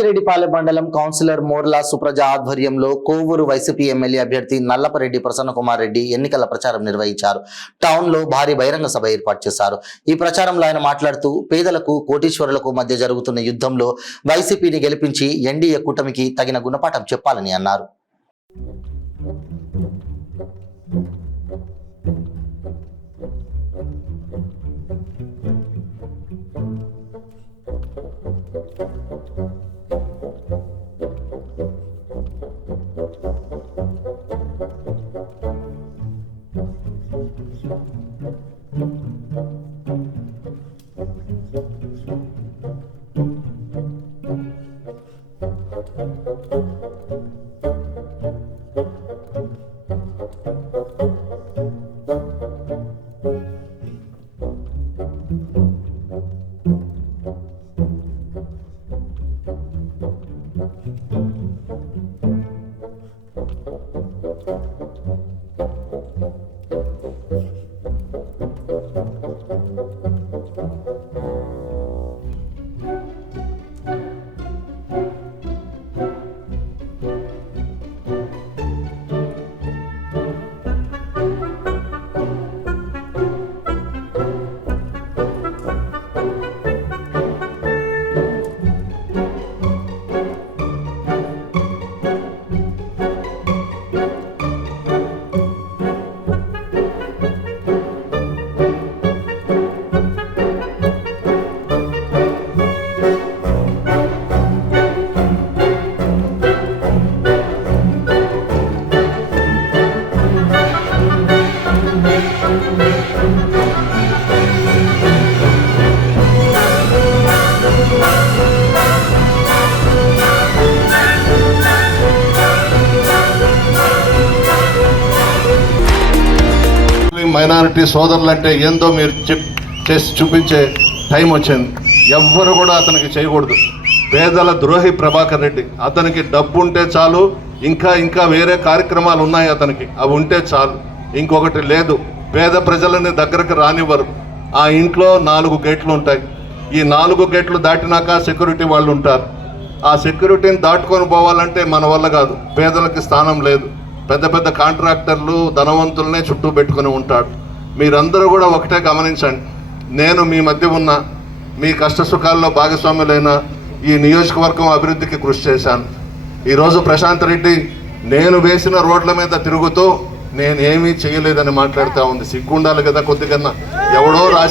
బుచ్చిరెడ్డిపాలెం మండలం కౌన్సిలర్ మోర్లా సుప్రజ ఆధ్వర్యంలో Kovur YCP MLA అభ్యర్థి నల్లపరెడ్డి ప్రసన్నకుమార్ రెడ్డి ఎన్నికల ప్రచారం నిర్వహించారు. టౌన్ లో భారీ బహిరంగ సభ ఏర్పాటు చేశారు. ఈ ప్రచారంలో ఆయన మాట్లాడుతూ పేదలకు కోటీశ్వరులకు మధ్య జరుగుతున్న యుద్ధంలో వైసీపీని గెలిపించి ఎన్డీఏ కూటమికి తగిన గుణపాఠం చెప్పాలని అన్నారు. మైనారిటీ సోదరులంటే ఏందో మీరు చేసి చూపించే టైం వచ్చింది. ఎవ్వరు కూడా అతనికి చేయకూడదు. పేదల ద్రోహి ప్రభాకర్ రెడ్డి, అతనికి డబ్బు ఉంటే చాలు, ఇంకా వేరే కార్యక్రమాలు ఉన్నాయి అతనికి, అవి ఉంటే చాలు, ఇంకొకటి లేదు. పేద ప్రజలని దగ్గరకు రానివ్వరు. ఆ ఇంట్లో 4 గేట్లు ఉంటాయి. ఈ 4 గేట్లు దాటినాక సెక్యూరిటీ వాళ్ళు ఉంటారు. ఆ సెక్యూరిటీని దాటుకొని పోవాలంటే మన వల్ల కాదు. పేదలకి స్థానం లేదు. పెద్ద పెద్ద కాంట్రాక్టర్లు ధనవంతులనే చుట్టూ పెట్టుకుని ఉంటాడు. మీరందరూ కూడా ఒకటే గమనించండి. నేను మీ మధ్య ఉన్న మీ కష్ట సుఖాల్లో భాగస్వాములైన ఈ నియోజకవర్గం అభివృద్ధికి కృషి చేశాను. ఈరోజు ప్రశాంత్ రెడ్డి నేను వేసిన రోడ్ల మీద తిరుగుతూ నేనేమీ చేయలేదని మాట్లాడుతూ ఉంది. సిగ్గుండాలి కదా కొద్దిగా. ఎవడో రాసి